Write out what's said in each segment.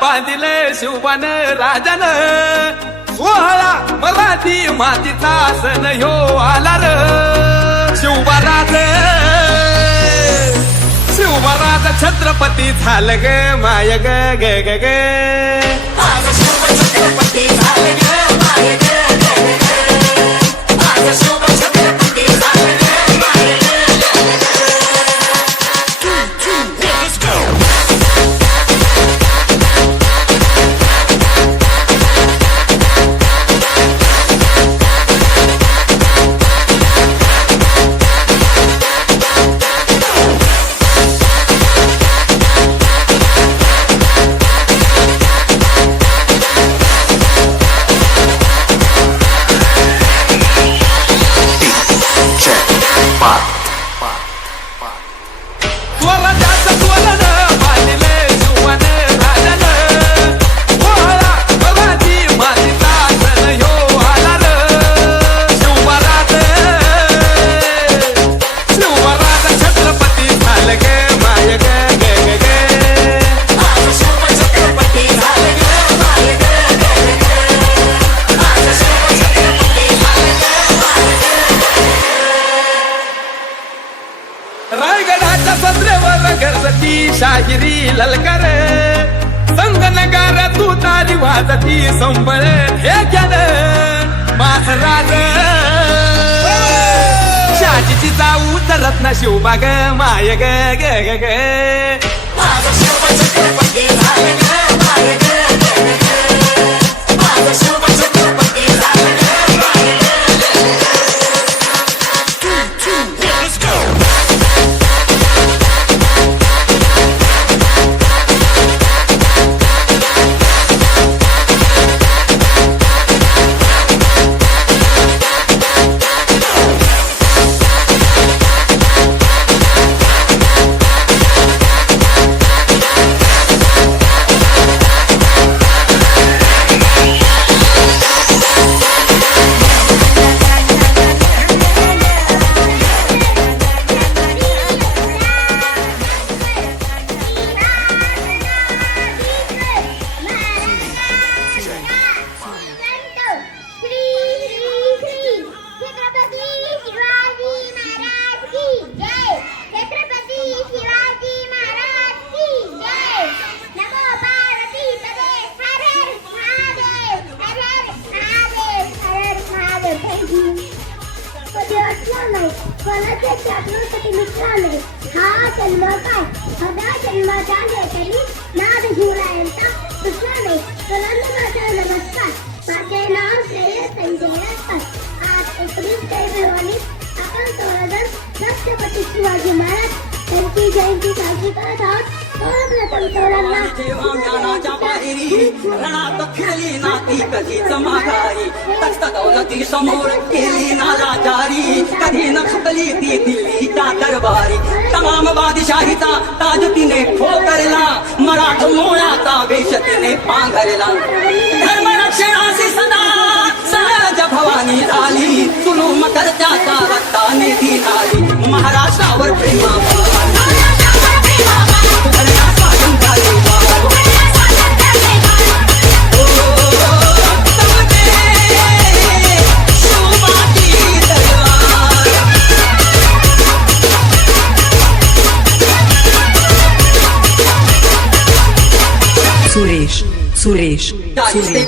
बांधिले शिवबान राजान, सोहळा मराठी मातीचा सण ह्यो आला र. शिवबाराज छत्रपती झालं ग माय ग ग ग ग. छत्रपती झालं ग माय ग ग ग ग. छत्रपती झालं ग माय ग ग ग ग. Let's go. रायगडाच्या सत्रेवर गरजती शाहिरी ललकार, संगनगार तुतारी वाजती संबळ हे गेलं महाराज. शाजीची जाऊ तरत ना शिवबाग माय ग ग ग ग. छत्रपती झालं ग माय ग ग ग ग. छत्रपती झालं ग माय ग ग ग ग. Let's go. मित्रांनो हा जन्म काय सदा जन्माचा तरी नाद झुलायचा दुसरा नाही. माझा नमस्कार. माझे नाव श्रेय संजय राजपाल. आज 19 फेब्रुवारी आपण 16 शिवाजी महाराज त्यांची जयंती साजरी करत आहोत. रणात खेळली नाती कधीच माघारी, तस्त दौलती समोर केली नाला जारी, कधी न खपली ती दिल्लीच्या दरबारी. तमाम बादशाहीचा ताज तिने ठोकरला, मराठ मोळ्याचा वेश तिने पांघरला. धर्मरक्षणाशी सदा सहज भवानी झाली, जुलूम करत्याच्या रक्ताने ती झाली. महाराष्ट्रावर प्रेमा सुरेश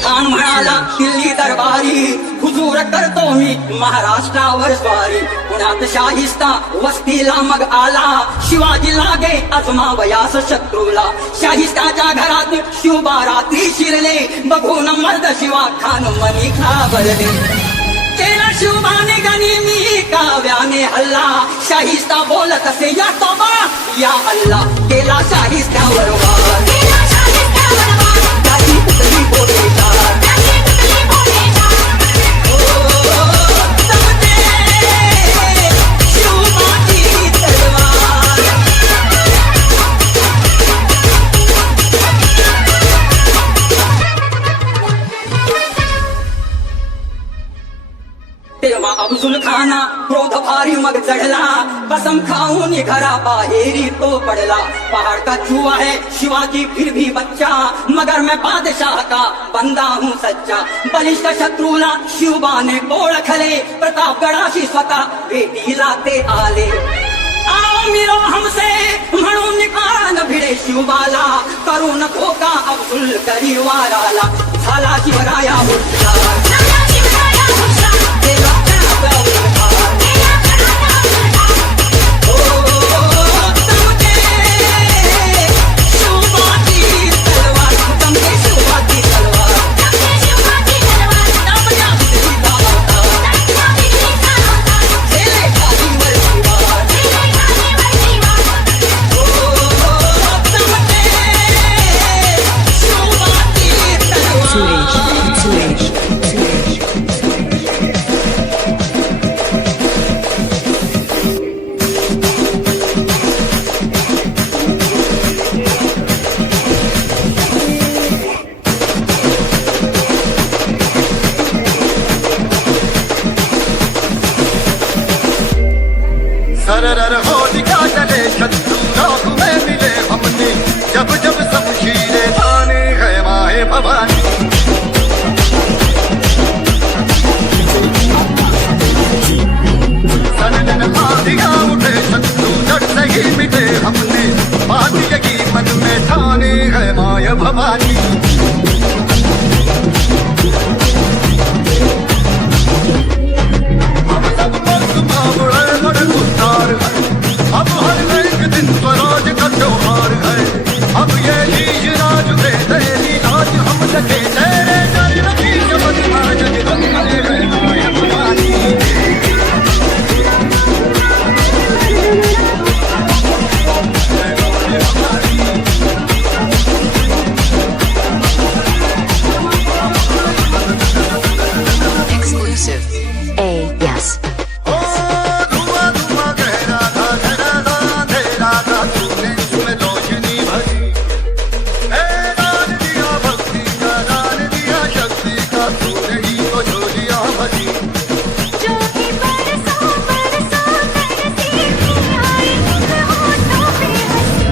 खान म्हणाला दिल्ली दरबारी, हुजूर करतो मी महाराष्ट्रावर स्वारी. पुण्यात शाहिस्ता वस्तीला मग आला, शिवाजी लागे आजमावयास शत्रूला. शाहिस्ताच्या घरात शिवबा रात्री शिरले, बघून मर्द शिवा खान मनी घाबरले. केला शिवबाने गनिमी काव्याने हल्ला, शाहिस्ता बोलत असे या तोबा या अल्ला. केला शाहिस्त्यावर वार, तेव्हा अफजुल खाना क्रोध भारी मग चढ़ला, कसम खाऊं घरा बाहेरी तो पड़ला। पहाड़ का चूहा है शिवाजी फिर भी बच्चा, मगर मैं बादशाह का बंदा हूँ सच्चा। बलिष्ठ शत्रूला शिवबाने ओळखले, प्रतापगडाची स्वतः भेटी लाते आले। आओ मिळो हमसे म्हणून निकाळान भिडे शिवबाला, करू नको का अब्दुल करी वाराला। झाला शिवराया हुशार, केला त्याचा उद्धार। ओ, चमके शिवबाची तलवार, चमके शिवबाची तलवार। झेले खालीवर शिवार, चमके शिवबाची तलवार। सरर हो दिखा चले शत्रु राह में मिले हमने, जब जब शमशीरे थाने है माए भवानी। सनन आधिया उठे शत्रु जड़ से ही मिटे हमने, बात यही मन में ठाने है माए भवानी। हम सब मस्त मावड़े लड़ उतार है, अब हर एक दिन स्वराज का त्योहार है। अब ये लीज राज पे तेरी लाज हम लगे, तेरे डर रखी जबत आज निकल है माय भवानी। Exclusive. Yes. ओ धुआं धुआं गहरा था अंधेरा था, तूने उसमें रोशनी भरी। ए दान दिया भक्ति का, दान दिया शक्ति का, तूने ही तो झोलियां भरी। जो भी बरसों बरसों तरसी आई उस होठों पे हंसी,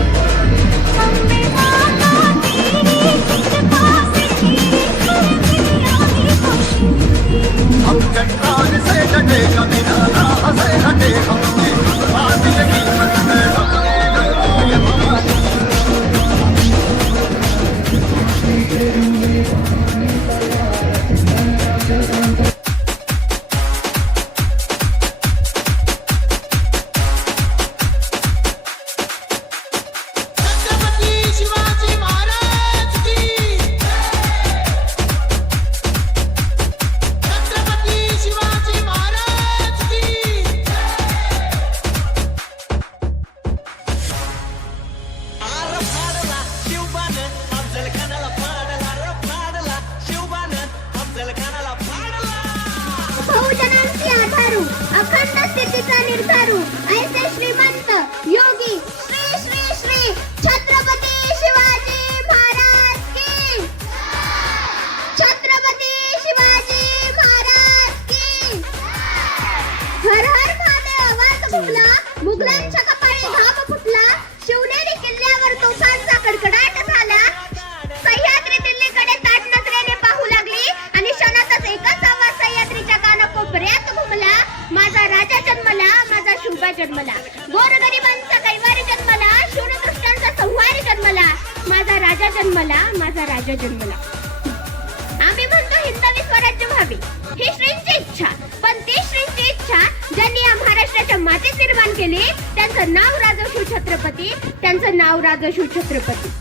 हमने मांगा तेरी कृपा से तेरी आई खुशी। हम चट्टान से डटे कभी राह से हटे हमने, बात यही मन में हमने माय भवानी। छत्रपती शिवाजी महाराज की, छत्रपती शिवाजी महाराज की। बहुजनांची आधारू अखंड स्थितीचा निर्धारू ऐसे श्रीमंत योगी श्री श्री श्री छत्रपती शिवाजी महाराज की, छत्रपती शिवाजी महाराज की। हर हर महादेव आवाज घुमला, मुघलांच्या कपाळी घाम फुटला, शिवनेरी किल्ल्यावर तोफांचा कडकडाट झाला। सह्याद्री दिल्लीकडे ताट नजरेने पाहू लागली आणि क्षणातच एकच आवाज सह्याद्रीच्या कानाकोपऱ्यात घुमला, माझा राजा जन्मला, माझा शिवबा जन्मला, गोरगरिबांचा कैवारी जन्मला, शूरदृष्टांचा संहारी जन्मला, माझा राजा जन्मला, माझा राजा जन्मला। आम्ही म्हणतो हिंदवी स्वराज्य व्हावे ही श्रींची इच्छा, पण ती श्रींची इच्छा ज्यांनी या महाराष्ट्राच्या मातीत निर्माण केली त्यांचं नाव राजश्री छत्रपती, त्यांचं नाव राजश्री छत्रपती।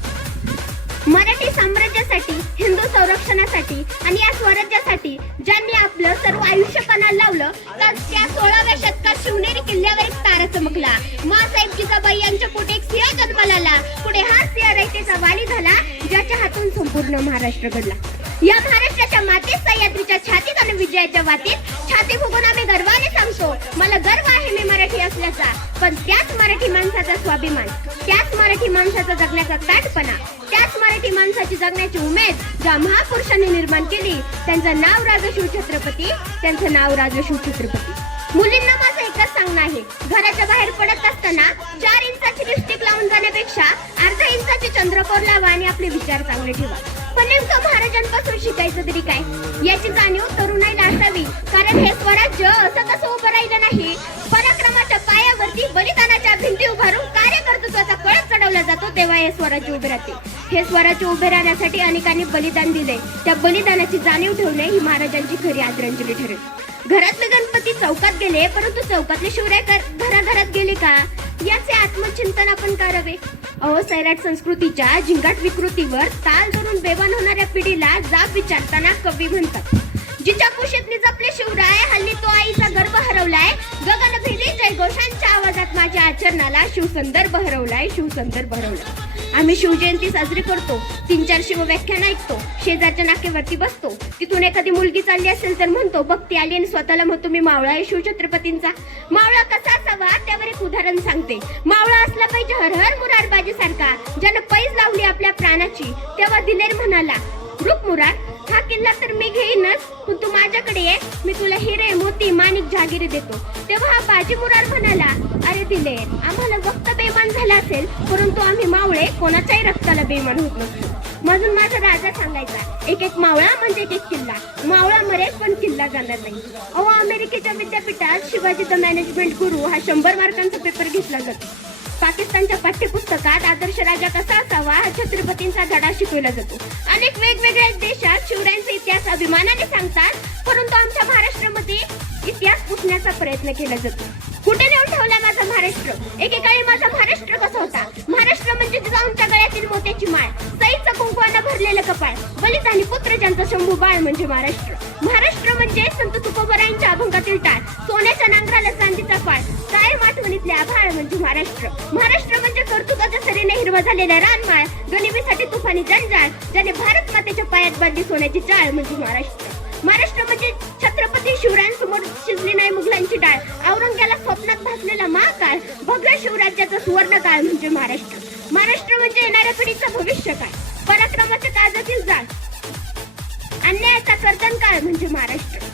मराठी साम्राज्यासाठी, हिंदू संरक्षणासाठी आणि या स्वराज्यासाठी ज्यांनी आपलं सर्व आयुष्य पणाला लावलं, तर त्या 16व्या शतकात शिवनेरी किल्ल्यावर एक तारा चमकला। माँसाहेब जिजाबाई यांच्या पोटी एक सिंह जन्माला आला, पुढे हा सिंह रयतेचा वाली झाला, ज्याच्या हातून संपूर्ण महाराष्ट्र घडला। या महाराष्ट्राच्या मातीत, सह्याद्रीच्या छातीत आणि विजयाच्या वातीत छाती फुगून आम्ही गर्वाने सांगतो, मला गर्व आहे मी मराठी असल्याचा। पण त्याच मराठी माणसाचा स्वाभिमान, त्याच मराठी माणसाचा जगण्याचा ताठपणा, त्याच मराठी माणसाची जगण्याची उमेद ज्या महापुरुषांनी निर्माण केली, त्यांचं नाव राजश्री छत्रपती, त्यांचं नाव राजश्री छत्रपती। मुलींना माझं एकच सांगणं आहे, घराच्या बाहेर पडत असताना 4 इंचाची लिपस्टिक लावून जाण्यापेक्षा अर्धा इंचाची चंद्रकोर लावा आणि आपले विचार चांगले ठेवा. पण नेमकं महाराजांपासून शिकायचं तरी काय याची जाणीव तरुणाईला असावी. कारण हे स्वराज्य असं कसं उभं राहिलं नाही. पराक्रमाच्या पायावरती बलिदानाच्या भिंती उभारून कार्यकर्तृत्वाचा कळस चढवला जातो, तेव्हा हे स्वराज्य उभे राहते. हे स्वराज्य उभे राहण्यासाठी अनेकांनी बलिदान दिले. त्या बलिदानाची जाणीव ठेवणे ही महाराजांची खरी आदरांजली ठरेल. घरातले गणपती चौकात गेले, परंतु चौकातले शिवराय घराघरात गेले का याचे आत्मचिंतन आपण करावे. अहो, सैराट संस्कृतीच्या झिंगाट विकृतीवर ताल धरून बेभान होणाऱ्या पिढीला जाब विचारताना कवी म्हणतात, जिच्या कुशीत निजपले शिवराय, हल्ली तो आईचा गर्भ हरवलाय. गगनभेदी जयघोषांच्या आवाजात माझ्या आचरणाला शिवसंदर्भ हरवलाय, शिवसंदर्भ हरवलाय. आम्ही शिवजयंती साजरी करतो, 3-4 शिवव्याख्यान ऐकतो, शेजारच्या नाकेवरती बसतो, तिथून एखादी मुलगी चालली असेल तर म्हणतो भक्ती आली आणि स्वतःला म्हणतो मी मावळा आहे शिवछत्रपतींचा. मावळा कसा असावा त्यावर एक उदाहरण सांगते. मावळा असला पाहिजे हर हर मुरारबाजी सारखा, ज्यानं पैज लावली आपल्या प्राणाची. तेव्हा दिलेर म्हणाला, रुक मुरार, हा किल्ला तर मी घेईनच, पण तू माझ्याकडे ये, मी तुला हिरे मोती माणिक जहागिरी देतो. तेव्हा हा बाजी मुरार म्हणाला, अरे दिलेर, आम्हाला रक्त बेमान झाला असेल, परंतु आम्ही मावळे कोणाच्याही रक्ताला बेमान होत नसतो. म्हणून माझा राजा सांगायचा, एक एक मावळा म्हणजे एक किल्ला. मावळा मरेल पण किल्ला जाणार नाही. अहो, अमेरिकेच्या विद्यापीठात शिवाजी द मॅनेजमेंट गुरु हा 100 मार्कांचा पेपर घेतला जातो. पाकिस्तानच्या पाठ्यपुस्तकात आदर्श राजा कसा असावा हा छत्रपतींचा धडा शिकवला जातो. अनेक वेगवेगळ्या देशात शिवरायांचा इतिहास अभिमानाने सांगतात, परंतु आमच्या महाराष्ट्रामध्ये इतिहास पुसण्याचा प्रयत्न केला जातो. कुठे नेऊन ठेवला माझा महाराष्ट्र? एकेकाळी माझा महाराष्ट्र कसा होता? महाराष्ट्र म्हणजे जिजाऊंच्या गळ्यातील मोत्याची माळ, सईचं कुंकवानं भरलेलं कपाळ, बलिदानी पुत्र ज्यांचा शंभू बाळ म्हणजे महाराष्ट्र. महाराष्ट्र म्हणजे संत तुकोबरायांच्या अभंगातील टाळ, सोन्याच्या नांगराला चांदीचा फाळ, कायम आठवणीतले आभाळ म्हणजे महाराष्ट्र. महाराष्ट्र म्हणजे कर्तृत्वाच्या सरीने हिरवा झालेला रानमाळ, गरिबीसाठी तुफानी जंजाळ, ज्याने भारत मातेच्या पायात बांधली सोन्याची चाळ म्हणजे महाराष्ट्र. महाराष्ट्र म्हणजे छत्रपती शिवरायांसमोर शिजली नाही मुघलांची डाळ, औरंग्याला स्वप्नात भासलेला महाकाळ, भव्य शिवराज्याचा सुवर्ण काळ म्हणजे महाराष्ट्र. महाराष्ट्र म्हणजे येणाऱ्या पिढीचं भविष्य काळ, पराक्रमाच्या काळजातील जाळ, अन्यायाचा कर्तन काळ म्हणजे महाराष्ट्र.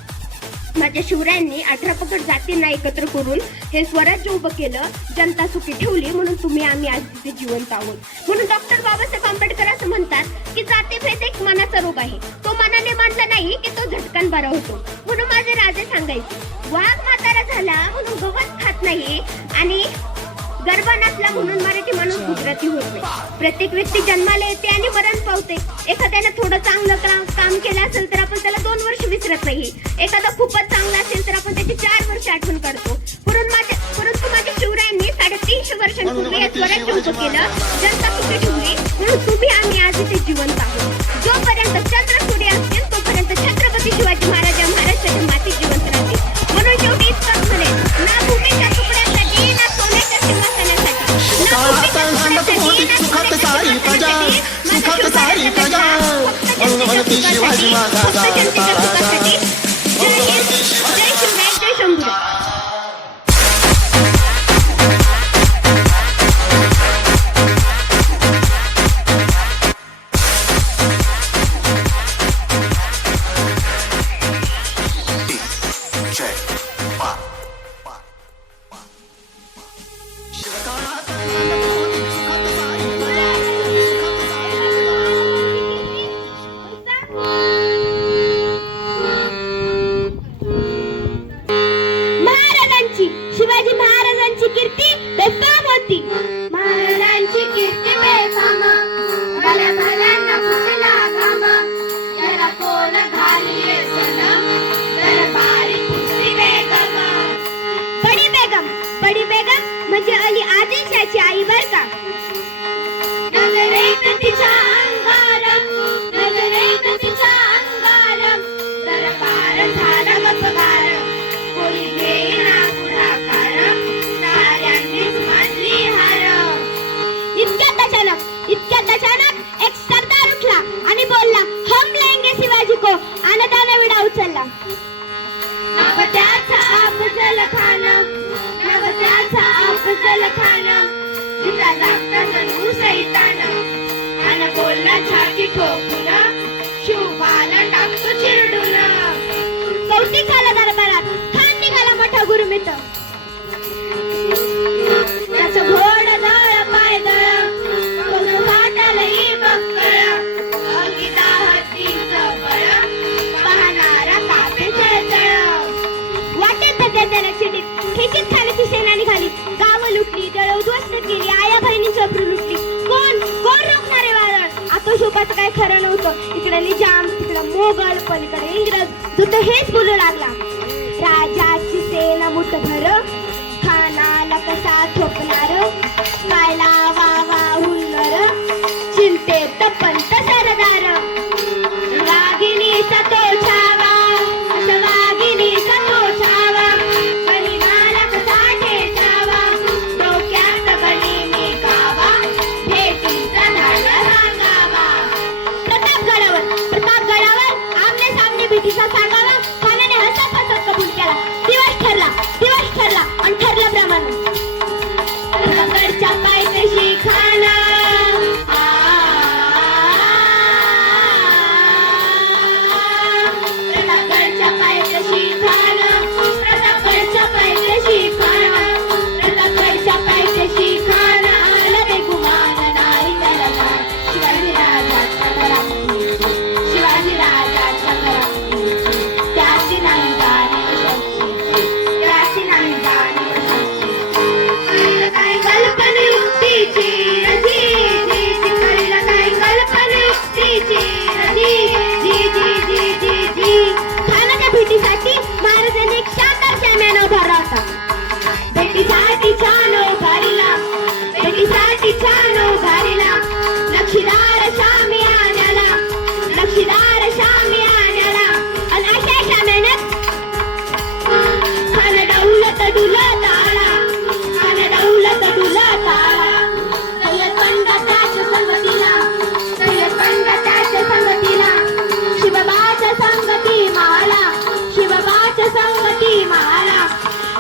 माझ्या शिवरायांनी 18 पगड जातींना एकत्र करून हे स्वराज्य उभं केलं, जनता सुखी ठेवली, म्हणून तुम्ही आम्ही आज तिथे जिवंत आहोत. म्हणून डॉक्टर बाबासाहेब आंबेडकर असं म्हणतात की जातीभेद एक मनाचा रोग आहे, तो मनाने मानला नाही की तो झटकन बरा होतो. म्हणून माझे राजे सांगायचे, वाघ म्हातारा झाला म्हणून गवत खात नाही आणि गर्भ नसला म्हणून मराठी माणूस गुजराती होत नाही. प्रत्येक व्यक्ती जन्माला येते आणि मरण पावते. एखाद्याने थोडं चांगलं काम केलं असेल तर आपण त्याला 2 वर्ष विसरत नाही. एखादा खूपच चांगला असेल तर आपण त्याची 4 वर्ष आठवण करतो. परंतु माझ्या शिवरायांनी 350 वर्षांपूर्वी हे स्वराज्य उभं केलं, जनता सुखी ठेवली, म्हणून तुम्ही आम्ही आज इथे जिवंत आहोत. जोपर्यंत चंद्र सूर्य असतील तोपर्यंत छत्रपती शिवाजी महाराज महाराष्ट्राच्या मातीत जिवंत राहतील. म्हणून शेवटी इतकंच म्हणेल, ना भूमीच्या तुकड्यासाठी ना सोन्याच्या सिंहासनासाठी, ना भूमीच्या तुकड्यासाठी ना सुखात सारी प्रजा, माझ्या सुखात सारी प्रजा, भगवती शिवाजी महाराज. जय हिंद, जय शिवराय, जय शंभूराज. शिवाजी महाराजांची कीर्ती बेफाम होती. महाराजांची कीर्ती बेफाम, भल्या भल्यांना फुटला घाम, त्याला कोण घालिये सनम, दरबारी कुस्ती बेगम. बडी बेगम म्हणजे अली आदिलशाची आई बर का. नजरेत तिच्या अंगारम, नजरेत तिच्या अंगारम, दरबार झाला मतवारम, कोणी घेईना पुढाकार, साऱ्यांनीच मानली हार. इतक्यात अचानक एक सरदार उठला आणि बोलला, हम लेंगे शिवाजी को. अनदान विडा उचलला. नव त्याचा अफजल खान, नव त्याचा अफजल खान, तिचा धाकटा जणू सैतान, आणि बोलला छाती ठोकून, शिवबाला टाकतो चिरडून. कौतिक झाला दरबारात, खान निघाला मोठा गुरु इकडे निजाम तिकडे मोगल पलीकडे इंग्रज जो तो हेच बोलू लागला. राजाची सेना मुठभर खानाला कसा थोपणार पायला वावा हुन्नर चिंतेत पंत सरदार वाघिणीचा तो छावा असा वाघिणीचा तो छावा गनिमाला कसा ठेचावा डोक्यात गनिमी गावा भेटीचा धागा सांगावा. प्रतापगडावर आमने सामने भेटीचा सांगावा. खानाने हसत हसत कबूल केला. दिवस ठरला आणि ठरल्याप्रमाणे प्रतापगडच्या पायथ्याशी खाना प्रतापगडच्या पायथ्याशी खाना प्रतापगडच्या पायथ्याशी खाना प्रतापगडच्या पायथ्याशी खाना आला रे गुमान नाही त्याला मान. शिवाजी राजाचा घरामध्ये शिवाजी राजाच्या घरामध्ये त्याची नाही जाणीव शक्तीची त्याची नाही जाणीव शक्तीची. कळलं काय कल्पनायुक्तीची रजी जी जी कळलं काय कल्पनायुक्तीची रजी जी जी जी जी जी. खानाच्या भेटीसाठी महाराजांनी एक शानदार शामियाना उभारला होता. भेटीसाठी छान उभारीला भेटीसाठी छान उभारीला नक्षीदार शामियान्याला नक्षीदार शामियान्याला. आणि अशा शामियान्यात खान डौलत डुलत आला खान डौलत डुलत आला. सय्यद पंडिताच्या संगतीला सय्यद पंडिताच्या संगतीला शिवबाच्या संगती माला शिवबाच्या संगती माला.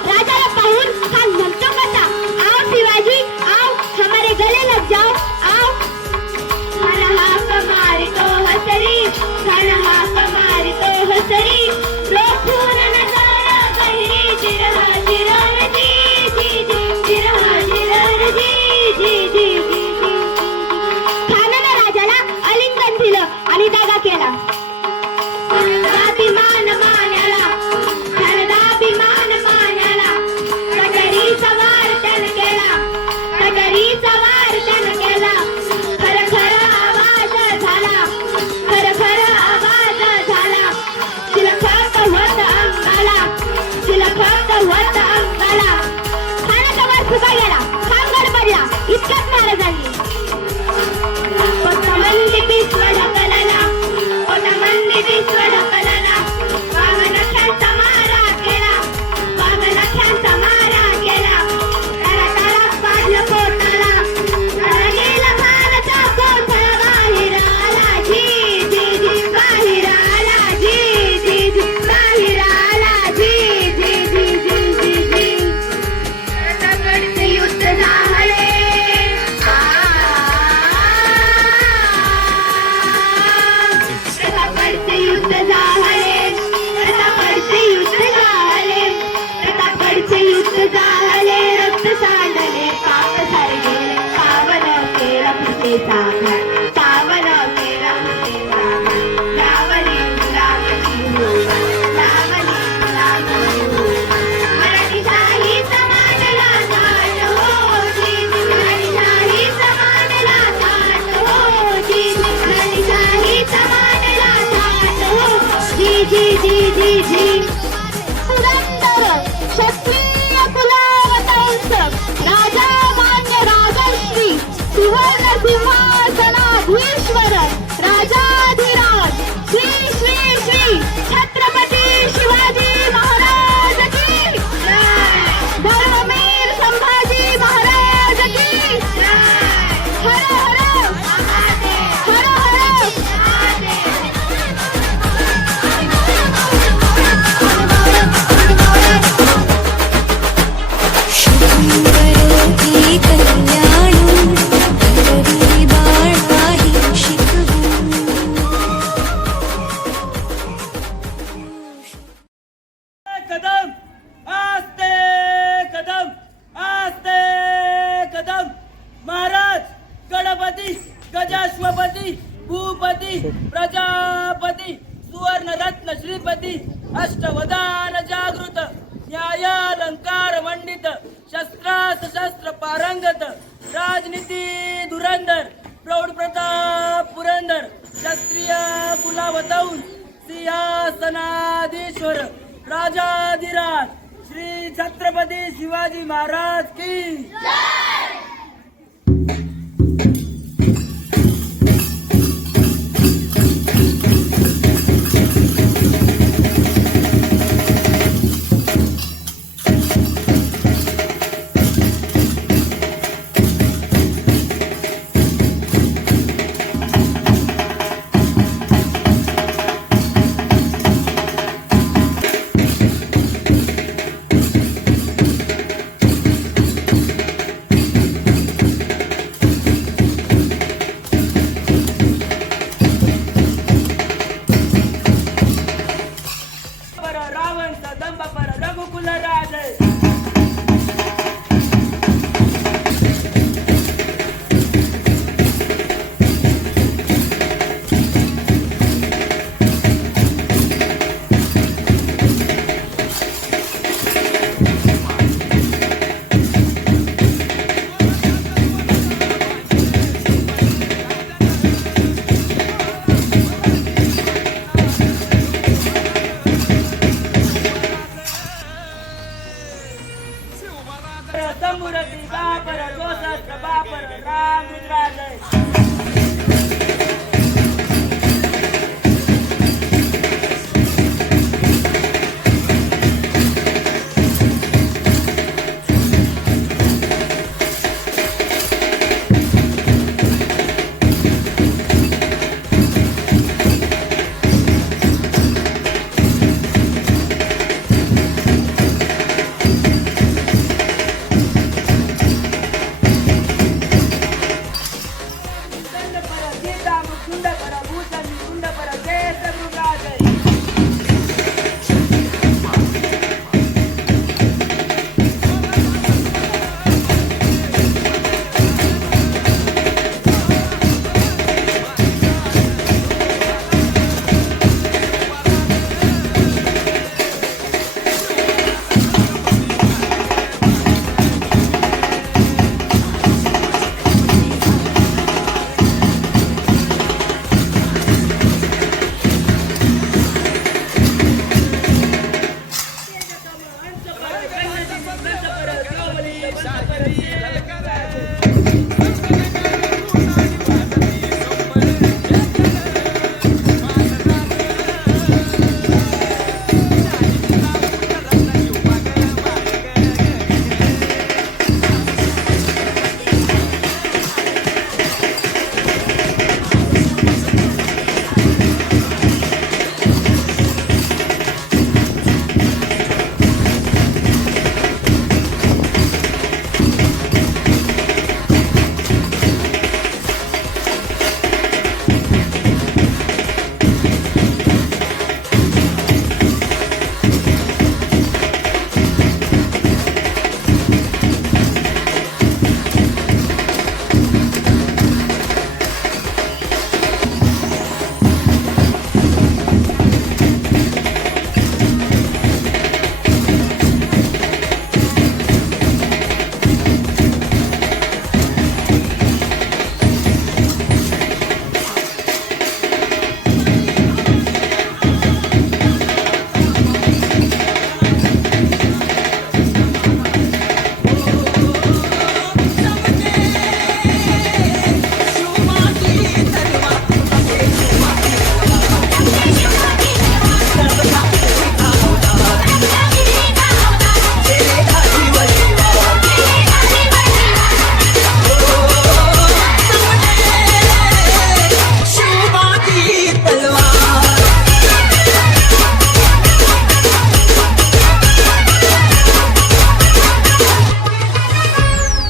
राजाला पाहून खान म्हणतो कसा आओ शिवाजी आओ हमारे गले लग जाओ आओ. खान हाक मारितो हसरी खान हाक मारितो हसरी रोखून नजर गहिरी जिरह जिरह जी जी जी जिरह जिरह जी जी जी जी जी. खानाने राजाला आलिंगन दिलं आणि दागा केला. अभिमान मान्याला अभिमान मान्याला कटरीचा वार त्यानं केला कटरीचा वार त्यानं केला. खर खर आवाज झाला खर खर आवाज झाला. शिलखत होत अंगाला शिलखत होत अंगाला. खानाचा वार फुका गेला खान गडबडला इतक्यात महाराजांनी पोटमंदी विश्व ढकलला पोटमंदी विश्व ढकलला. वामनख्यांचा मारा केला वामनख्यांचा मारा केला. त्याला त्याला पाडलं पोटाला त्याला गेला खानाचा कोथळा बाहेर आला जी जी जी बाहेर आला जी जी जी बाहेर आला जी जी जी जी जी जी. प्रतापगडचे युद्ध झाले प्रतापगडचे युद्ध झाले प्रतापगडचे युद्ध झाले प्रतापगडचे युद्ध झाले. रक्त सांडले पाप सारे गेले पावन केला पितेचा घाट पावन केला पितेचा घाट. लावली गुलाबाची होळी लावली गुलाबाची होळी. मराठी शाही समाजला थाट हो जी जी मराठी शाही समाजला थाट हो जी जी मराठी शाही समाजला थाट हो जी जी जी जी जी. पुरंदर क्षत्रिय कुलावतंस राजा मान्य राजश्री सुवर्ण सिंहासनाधीश्वर राजाधिराज श्री श्री श्री छत्रपती शिवाजी महाराज की जय. धर्मवीर संभाजी महाराज की जय. हर हर हर हर. करोति कल्याणं करवी बाळाही शिकवू. कदम आस्ते कदम महाराज गणपती गजाश्वपती भूपती प्रजापती सुवर्ण रत्न श्रीपती अष्टवदान जागृत न्यायालंकार मंडित शस्त्रास्त्र शस्त्र पारंगत राजनीती धुरंधर प्रौढ प्रताप पुरंदर क्षत्रिय स्वतःहून सिंहासनाधीश्वर राजाधिराज श्री छत्रपती शिवाजी महाराज की पर रावण दंभ पर रघुकुल राज समूरती बापर जोसत्र बापर राम रुद्राजय दंड पर सीता मुकुंद पर भूषण कुंड पर केस रुद्राजय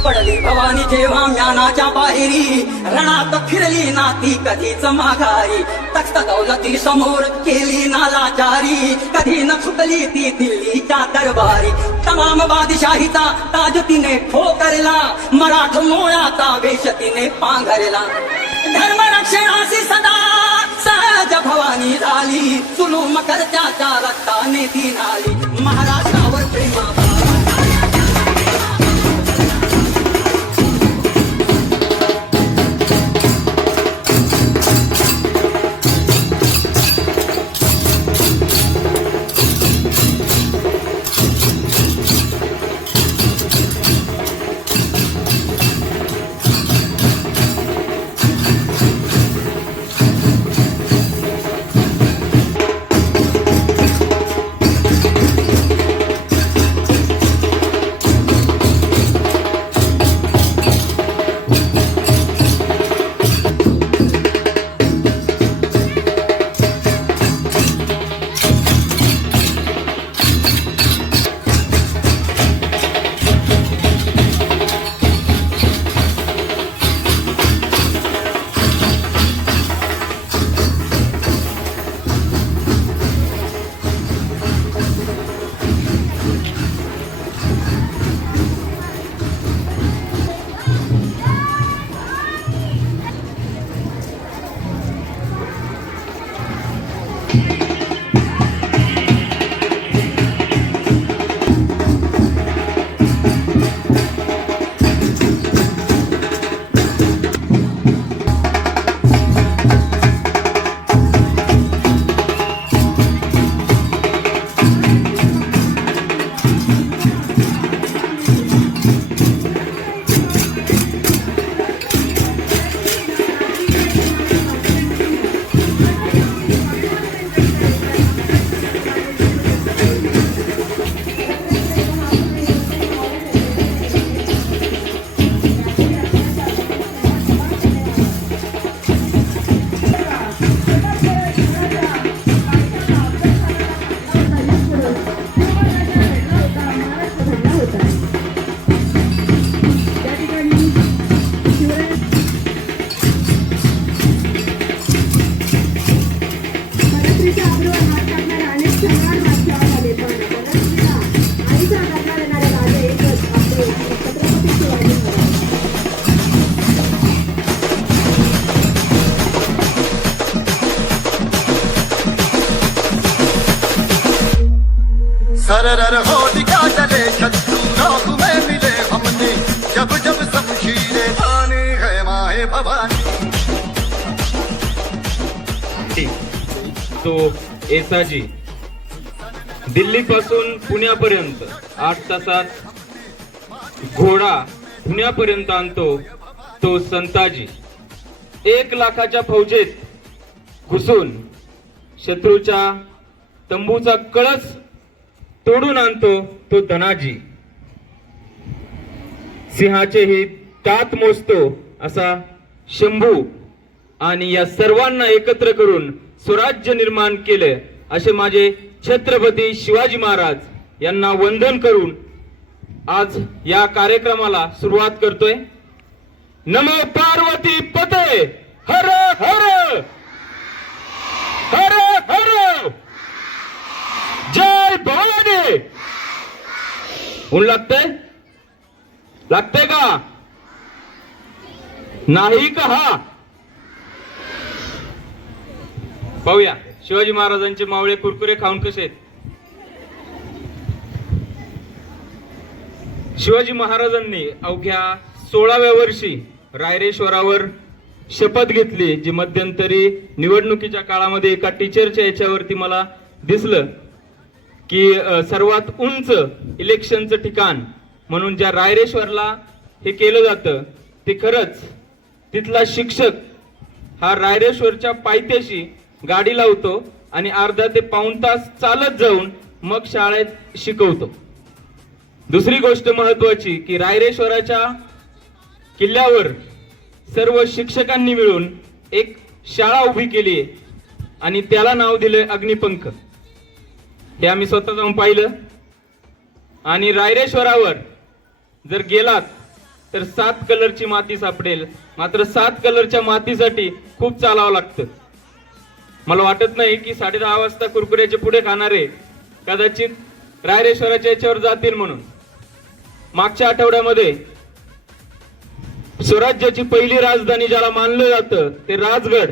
पडली भवानी जेव्हा ज्ञानाच्या बाहेरी रणात फिरली नाती कधीच माघारी तख्त दौलती समोर केली नालाचारी कधी न सुटली ती दिल्लीच्या दरबारी तमाम बादशाहीचा ताज तिने ठोकरला मराठ मोळाचा वेश तिने पांघरला धर्मरक्षणाशी सदा सहज भवानी झाली सुलूम करत्याच्या रक्ताने ती नाली महाराष्ट्रावर प्रेमा छत्रीच्या अग्रवर हात टाकणारे अनेक सन्मान वास्तवात आले, पण पदवीचा आईचा करणार येणारे राजे एकच आपले छत्रपती शिवाजी महाराज. सरर होलिका चले शत्रु राह में मिले हमने जब जब शमशीरें ताने है माए भवानी. तो एसाजी दिल्ली पासून पुण्यापर्यंत 8 तासात घोडा पुण्यापर्यंत आणतो तो संताजी. 1 लाखाच्या फौजेत घुसून शत्रूच्या तंबूचा कळस तोडून आणतो तो धनाजी. सिंहाचे ही दात मोजतो असा शंभू. आणि या सर्वांना एकत्र करून स्वराज्य निर्माण केले असे माझे छत्रपती शिवाजी महाराज यांना वंदन करून आज या कार्यक्रमाला सुरुवात करतोय. नमो पार्वती पते हर हर हर हर जय भवानी. ऊन लागते का नाही का? हा पाहूया शिवाजी महाराजांचे मावळे कुरकुरे खाऊन कसे आहेत. शिवाजी महाराजांनी अवघ्या 16व्या वर्षी रायरेश्वरावर शपथ घेतली, जी मध्यंतरी निवडणुकीच्या काळामध्ये एका टीचरच्या याच्यावरती मला दिसलं की सर्वात उंच इलेक्शनचं ठिकाण म्हणून ज्या रायरेश्वरला हे केलं जातं ते खरंच तिथला शिक्षक हा रायरेश्वरच्या पायथ्याशी गाडी लावतो आणि अर्धा ते पाऊण तास चालत जाऊन मग शाळेत शिकवतो. दुसरी गोष्ट महत्वाची की रायरेश्वराच्या किल्ल्यावर सर्व शिक्षकांनी मिळून एक शाळा उभी केली आणि त्याला नाव दिले अग्निपंख. हे आम्ही स्वतः जाऊन पाहिलं. आणि रायरेश्वरावर जर गेलात तर 7 कलरची माती सापडेल, मात्र 7 कलरच्या मातीसाठी खूप चालावं लागतं. मला वाटत नाही की 10:30 वाजता कुरकुऱ्याचे पुढे खाणारे कदाचित रायरेश्वराच्या याच्यावर जातील म्हणून. मागच्या आठवड्यामध्ये स्वराज्याची पहिली राजधानी ज्याला मानलं जातं ते राजगड,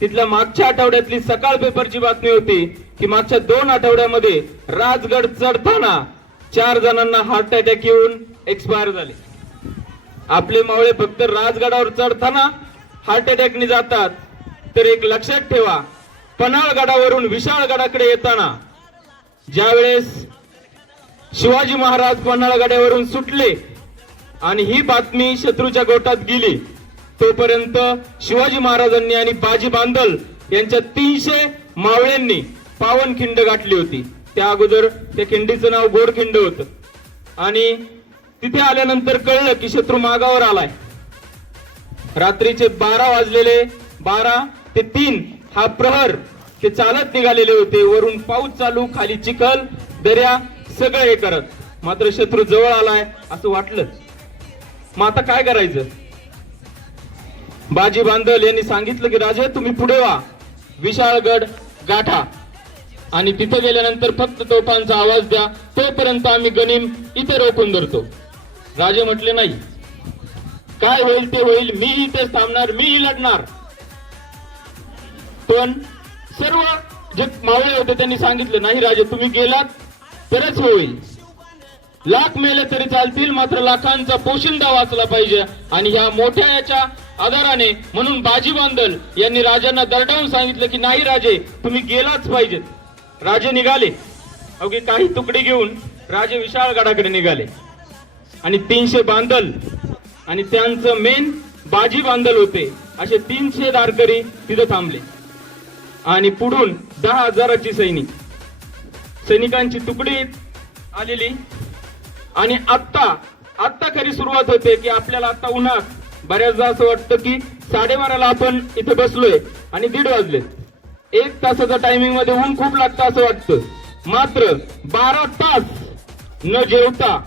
तिथल्या मागच्या आठवड्यातली सकाळ पेपरची बातमी होती की मागच्या 2 आठवड्यामध्ये राजगड चढताना 4 जणांना हार्ट अटॅक येऊन एक्सपायर झाले. आपले मावळे फक्त राजगडावर चढताना हार्ट अटॅकने जातात, तर एक लक्षात ठेवा, पन्हाळगडावरून विशाळगडाकडे येताना ज्यावेळेस शिवाजी महाराज पन्हाळगडावरून सुटले आणि ही बातमी शत्रूच्या गोटात गेली, तोपर्यंत शिवाजी महाराजांनी आणि बाजी बांदल यांच्या 300 मावळ्यांनी पावनखिंड गाठली होती. त्या अगोदर त्या खिंडीचं नाव गोडखिंड होतं. आणि तिथे आल्यानंतर कळलं की शत्रू मागावर आलाय. रात्रीचे 12 वाजलेले, 12 ते 3 हा प्रहर ते चालत निघालेले होते. वरून पाऊस चालू, खाली चिखल दर्या सगळं हे करत. मात्र शत्रू जवळ आलाय असं वाटलं. मग आता काय करायचं? बाजी बांदल यांनी सांगितलं की राजे तुम्ही पुढे व्हा, विशाळगड गाठा आणि तिथे गेल्यानंतर फक्त तोफांचा आवाज द्या, तोपर्यंत आम्ही गनिम इथे रोखून धरतो. राजे म्हटले नाही, काय होईल ते होईल, मी इथेच थांबणार, मीही लढणार. पण सर्व जे मावळे होते त्यांनी सांगितले नाही राजे तुम्ही गेलात तरच होईल. लाख मेले तरी चालतील, मात्र लाखांचा पोशिंदा वाचला पाहिजे. आणि ह्या मोठ्या याच्या आधाराने म्हणून बाजी बांदल यांनी राजांना दरडावून सांगितलं की नाही राजे तुम्ही गेलाच पाहिजेत. राजे निघाले. अवघे काही तुकडी घेऊन राजे विशाळगडाकडे निघाले आणि 300 बांदल आणि त्यांचं मेन बाजी बांदल होते असे 300 दारकरी तिथे थांबले. आणि पुढून 10,000ची सैनिकांची तुकडी आलेली. आणि आत्ता खरी सुरुवात होते की आपल्याला आता उन्हात बऱ्याचदा असं वाटतं की 12:30ला आपण इथे बसलोय आणि 1:30 वाजले. 1 तासाचा टायमिंग मध्ये ऊन खूप लागतं असं वाटतं. मात्र 12 तास न जेवता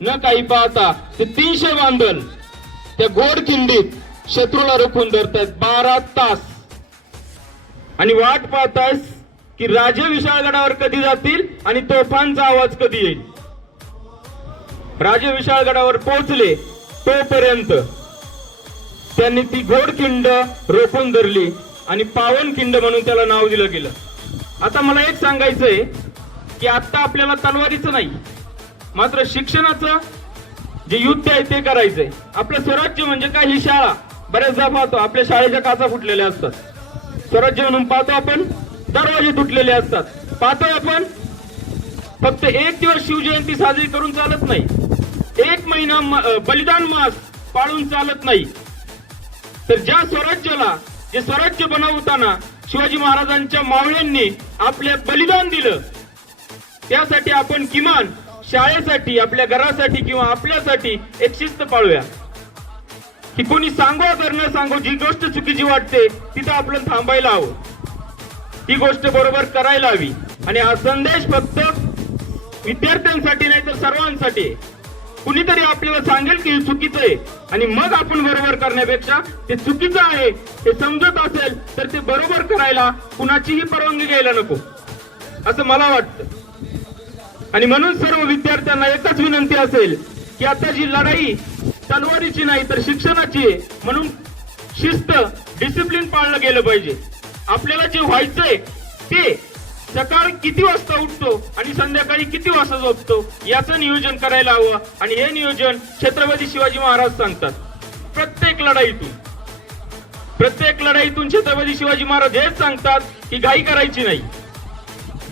न काही पाहता ते 300 बांदल त्या गोडखिंडीत शत्रूला रोखून धरतात 12 तास. आणि वाट पाहतास की राजे विशाळगडावर कधी जातील आणि तोफांचा आवाज कधी येईल. राजे विशाळगडावर पोहोचले तोपर्यंत त्यांनी ती घोडखिंड रोखून धरली आणि पावनखिंड म्हणून त्याला नाव दिलं गेलं. आता मला एक सांगायचंय की आता आपल्याला तलवारीचं नाही, मात्र शिक्षणाचं जे युद्ध आहे ते करायचंय. आपलं स्वराज्य म्हणजे काय, ही शाळा. बऱ्याचदा पाहतो आपल्या शाळेच्या काचा फुटलेल्या असतात. स्वराज्य म्हणून पाहतो आपण दरवाजे तुटलेले असतात. पाहतोय आपण फक्त एक दिवस शिवजयंती साजरी करून चालत नाही, एक महिना बलिदान मास पाळून चालत नाही. तर ज्या स्वराज्याला जे स्वराज्य बनवताना शिवाजी महाराजांच्या मावळ्यांनी आपले बलिदान दिलं, त्यासाठी आपण किमान शाळेसाठी, आपल्या घरासाठी किंवा आपल्यासाठी एक शिस्त पाळूया की कोणी सांगो अगर न सांगो, जी गोष्ट चुकीची वाटते तिथं आपण थांबायला हवं, ती गोष्ट बरोबर करायला हवी. आणि हा संदेश फक्त विद्यार्थ्यांसाठी नाही तर सर्वांसाठी आहे. कुणीतरी आपल्याला सांगेल की हे चुकीचं आहे आणि मग आपण बरोबर करण्यापेक्षा ते चुकीचं आहे हे समजत असेल तर ते बरोबर करायला कुणाचीही परवानगी घ्यायला नको, असं मला वाटतं. आणि म्हणून सर्व विद्यार्थ्यांना एकच विनंती असेल की आता जी लढाई तलवारीची नाही तर शिक्षणाची आहे, म्हणून शिस्त, डिसिप्लिन पाळलं गेलं पाहिजे. आपल्याला जे व्हायचंय ते सकाळी किती वाजता उठतो आणि संध्याकाळी किती वाजता झोपतो याचं नियोजन करायला हवं. आणि हे नियोजन छत्रपती शिवाजी महाराज सांगतात. प्रत्येक लढाईतून छत्रपती शिवाजी महाराज हेच सांगतात की घाई करायची नाही.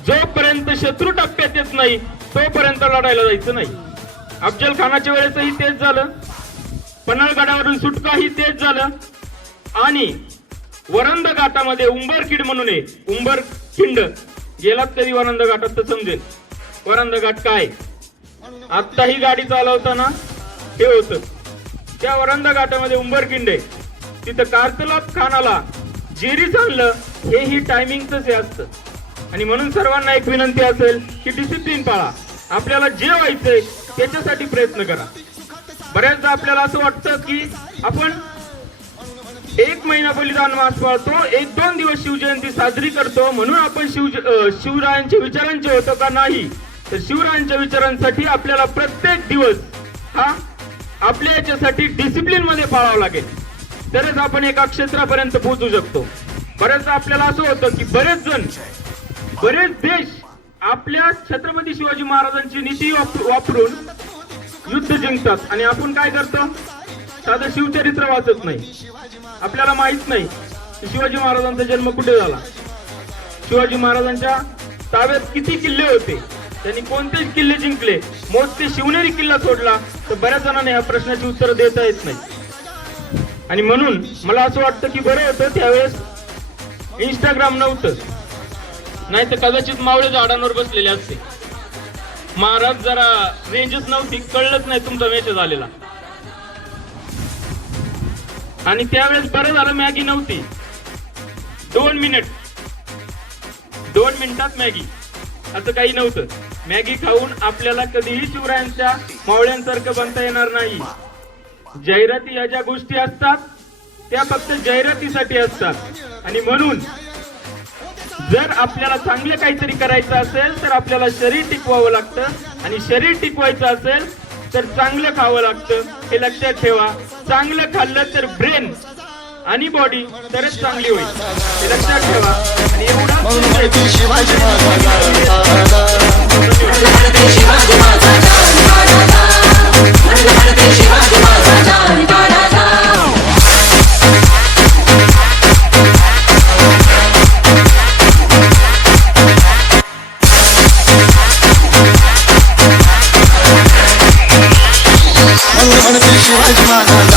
जोपर्यंत शत्रू टप्प्यात येत नाही तोपर्यंत लढायला जायचं नाही. अफजल खानाच्या वेळेसही तेच झालं, पन्हाळगडावरून सुटकाही तेच झालं. आणि वरंद घाटामध्ये उंबरखिंड म्हणून आहे, उंबरखिंड गेलात कधी वरंद घाटात तर समजेल वरंद घाट काय. आता ही गाडी चालवताना हे होतं. त्या वरंद घाटामध्ये उंबरखिंड आहे, तिथं कारतलाब खानाला जेरीच आणलं, हे ही टायमिंगच हे असतं. आणि म्हणून सर्वांना एक विनंती असेल की डिसिप्लिन पाळा. आपल्याला जे व्हायचंय त्याच्यासाठी प्रयत्न करा. बऱ्याचदा आपल्याला असं वाटतं की आपण एक महिना बलिदान मास पाळतो, 1-2 दिवस शिवजयंती साजरी करतो म्हणून आपण शिवरायांच्या विचारांचे होतो का, नाही. तर शिवरायांच्या विचारांसाठी आपल्याला प्रत्येक दिवस हा आपल्या याच्यासाठी डिसिप्लिन मध्ये पाळावा लागेल, तरच आपण एका क्षेत्रापर्यंत पोहोचू शकतो. बऱ्याचदा आपल्याला असं होतं की बरेच देश आपल्या छत्रपती शिवाजी महाराजांची नीती वापरून युद्ध जिंकतात आणि आपण काय करतो, साधं शिवचरित्र वाचत नाही. आपल्याला माहित नाही की शिवाजी महाराजांचा जन्म कुठे झाला, शिवाजी महाराजांच्या ताब्यात किती किल्ले होते, त्यांनी कोणते किल्ले जिंकले, मोजके शिवनेरी किल्ला सोडला. तर बऱ्याच जणांना या प्रश्नाची उत्तर देता येत नाही. आणि म्हणून मला असं वाटतं की बरं होतं त्यावेळेस इंस्टाग्राम नव्हतं, नाही तर कदाचित मावळे झाडांवर बसलेले असते. महाराज जरा रेंजच नव्हती, कळलंच नाही तुमचा मेसेज आलेला. आणि त्यावेळेस बरं झालं मॅगी नव्हती. 2 मिनिटात मॅगी, असं काही नव्हतं. मॅगी खाऊन आपल्याला कधीही शिवरायांच्या मावळ्यांसारखं बनता येणार नाही. जाहिराती या ज्या गोष्टी असतात त्या फक्त जाहिरातीसाठी असतात. आणि म्हणून जर आपल्याला चांगलं काहीतरी करायचं असेल तर आपल्याला शरीर टिकवावं लागतं, आणि शरीर टिकवायचं असेल तर चांगलं खावं लागतं, हे लक्षात ठेवा. चांगलं खाल्लं तर ब्रेन आणि बॉडी तरच चांगली होईल, हे लक्षात ठेवा. आणि छत्रपती शिवाजी महाराज